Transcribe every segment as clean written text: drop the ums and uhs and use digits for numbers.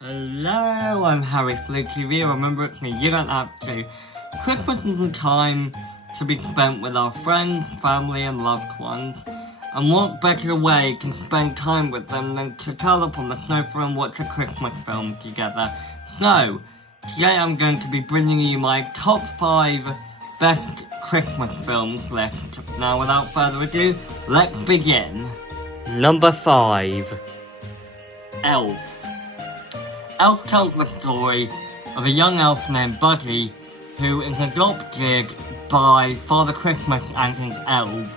Hello, I'm Harry TV. Remember, it's me, you don't have to. Christmas is a time to be spent with our friends, family and loved ones. And what better way to spend time with them than to curl up on the sofa and watch a Christmas film together. So, today I'm going to be bringing you my top 5 best Christmas films list. Now, without further ado, let's begin. Number 5. Elf. Elf tells the story of a young elf named Buddy who is adopted by Father Christmas and his elves.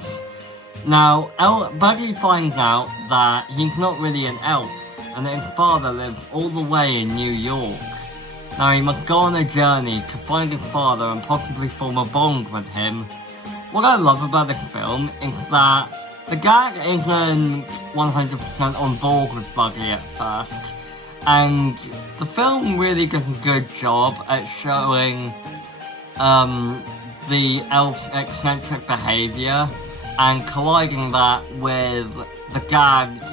Now, Buddy finds out that he's not really an elf and that his father lives all the way in New York. Now, he must go on a journey to find his father and possibly form a bond with him. What I love about this film is that the gag isn't 100% on board with Buddy at first. And the film really does a good job at showing the elf's eccentric behaviour and colliding that with the gag's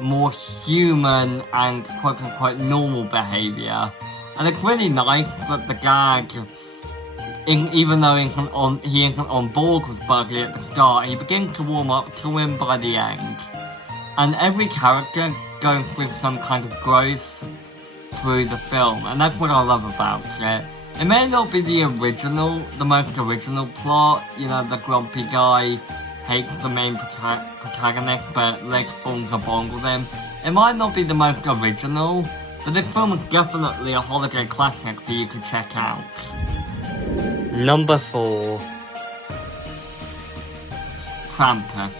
more human and quote-unquote normal behaviour. And it's really nice that the gag, even though he isn't on board with Buddy at the start, he begins to warm up to him by the end. And every character going through some kind of growth through the film, and that's what I love about it. It may not be the most original plot, you know, the grumpy guy hates the main protagonist but later forms a bond with him. It might not be the most original, but this film is definitely a holiday classic for you to check out. Number 4. Crumpet.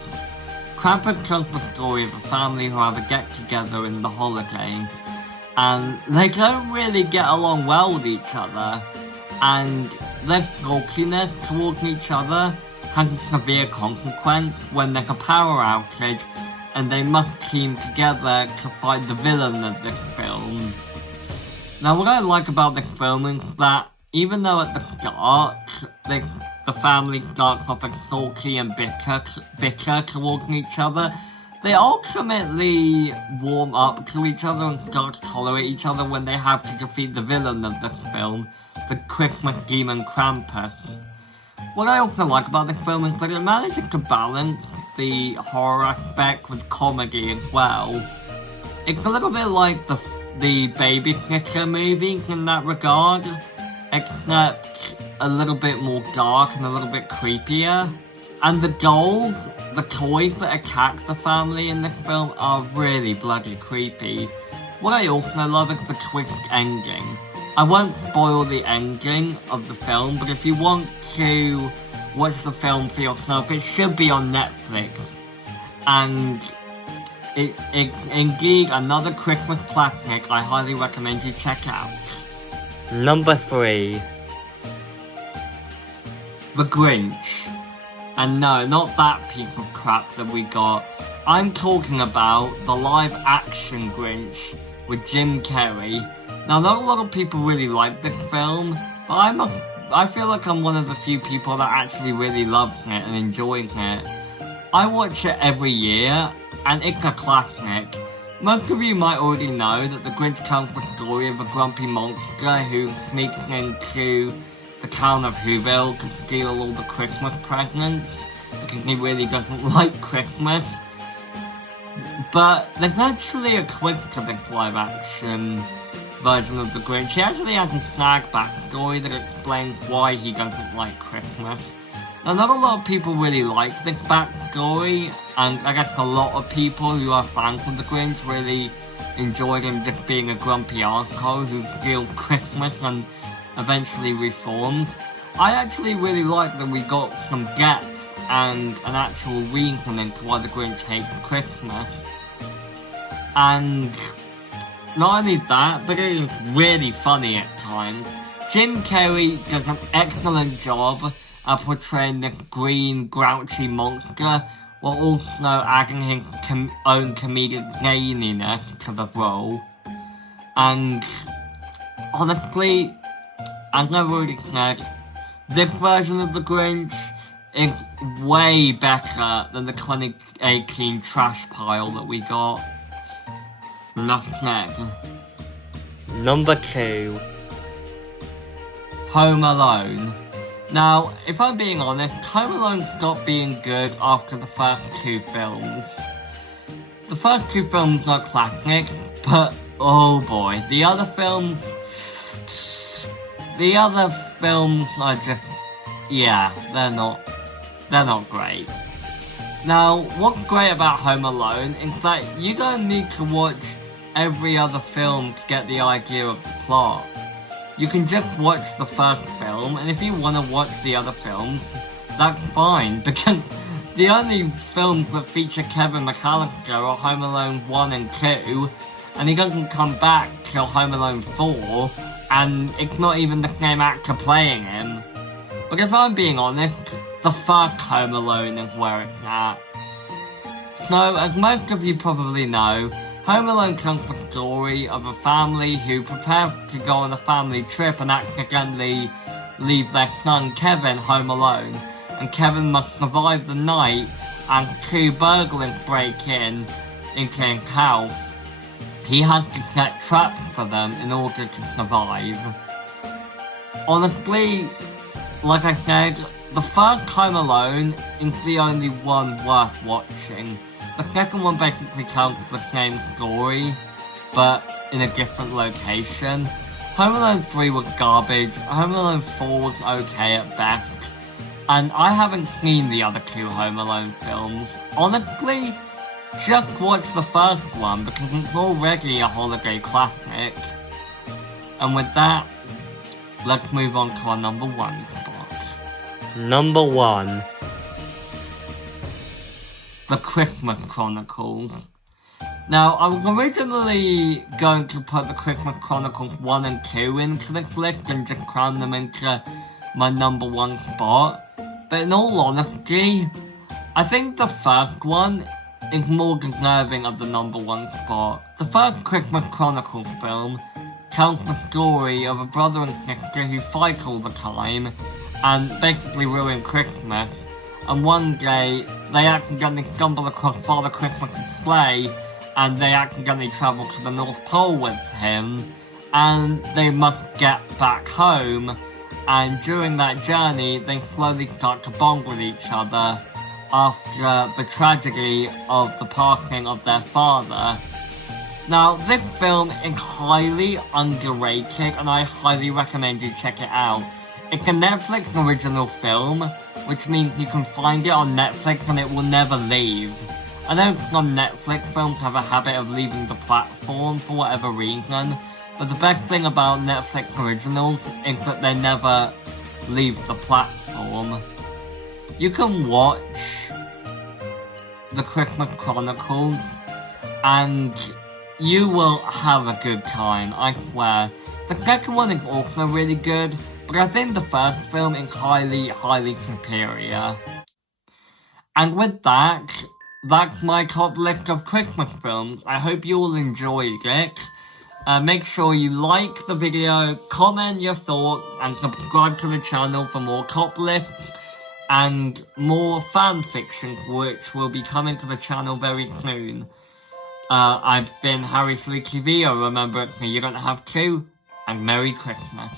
Crumpet tells the story of a family who have a get-together in the holidays, and they don't really get along well with each other, and their sulkiness towards each other has a severe consequence when there's a power outage and they must team together to fight the villain of this film. Now, what I like about this film is that even though at the start, the family starts off as sulky and bitter towards each other, they ultimately warm up to each other and start to tolerate each other when they have to defeat the villain of this film, the Christmas demon Crumpet. What I also like about this film is that it manages to balance the horror aspect with comedy as well. It's a little bit like the Babysitter movies in that regard, except a little bit more dark and a little bit creepier. And the dolls, the toys that attack the family in this film are really bloody creepy. What I also love is the twist ending. I won't spoil the ending of the film, but if you want to watch the film for yourself, it should be on Netflix. And it's indeed another Christmas classic I highly recommend you check out. Number 3. The Grinch. And no, not that piece of crap that we got. I'm talking about the live-action Grinch with Jim Carrey. Now, not a lot of people really like this film, but I feel like I'm one of the few people that actually really loves it and enjoys it. I watch it every year, and it's a classic. Most of you might already know that the Grinch tells the story of a grumpy monster who sneaks into the town of Whoville to steal all the Christmas presents because he really doesn't like Christmas. But there's actually a twist to this live-action version of the Grinch. He actually has a snag backstory that explains why he doesn't like Christmas. Now, not a lot of people really like this backstory, and I guess a lot of people who are fans of the Grinch really enjoyed him just being a grumpy arsehole who steals Christmas and eventually reformed. I actually really like that we got some depth and an actual reason into why the Grinch hates Christmas. And not only that, but it is really funny at times. Jim Carrey does an excellent job at portraying this green, grouchy monster, while also adding his own comedic zaniness to the role. And honestly, as I've already said, this version of the Grinch is way better than the 2018 trash pile that we got. Enough said. number 2. Home Alone. Now, if I'm being honest, Home Alone stopped being good after the first 2 films. The first 2 films are classic, but oh boy, the other films are just, yeah, they're not great. Now, what's great about Home Alone is that you don't need to watch every other film to get the idea of the plot. You can just watch the first film, and if you want to watch the other films, that's fine, because the only films that feature Kevin McAllister are Home Alone 1 and 2, and he doesn't come back till Home Alone 4, and it's not even the same actor playing him. But if I'm being honest, the first Home Alone is where it's at. So, as most of you probably know, Home Alone tells the story of a family who prepare to go on a family trip and accidentally leave their son Kevin home alone, and Kevin must survive the night as 2 burglars break into his house. He has to set traps for them in order to survive. Honestly, like I said, the first Home Alone is the only one worth watching. The second one basically tells the same story, but in a different location. Home Alone 3 was garbage, Home Alone 4 was okay at best, and I haven't seen the other 2 Home Alone films. Honestly, just watch the first one because it's already a holiday classic. And with that, let's move on to our number 1 spot. Number 1. The Christmas Chronicles. Now, I was originally going to put the Christmas Chronicles 1 and 2 into this list and just cram them into my number 1 spot, but in all honesty, I think the first one is more deserving of the number 1 spot. The first Christmas Chronicles film tells the story of a brother and sister who fight all the time and basically ruin Christmas. And one day, they accidentally stumble across Father Christmas's sleigh, and they accidentally travel to the North Pole with him, and they must get back home, and during that journey, they slowly start to bond with each other after the tragedy of the passing of their father. Now, this film is highly underrated, and I highly recommend you check it out. It's a Netflix original film, which means you can find it on Netflix and it will never leave. I know some Netflix films have a habit of leaving the platform for whatever reason, but the best thing about Netflix originals is that they never leave the platform. You can watch the Christmas Chronicles and you will have a good time, I swear. The second one is also really good, but I think the first film is highly, highly superior. And with that, that's my top list of Christmas films. I hope you all enjoyed it. Make sure you like the video, comment your thoughts, and subscribe to the channel for more top lists and more fan fiction, which will be coming to the channel very soon. I've been Harry3TV, remember it's me you don't have to, and Merry Christmas.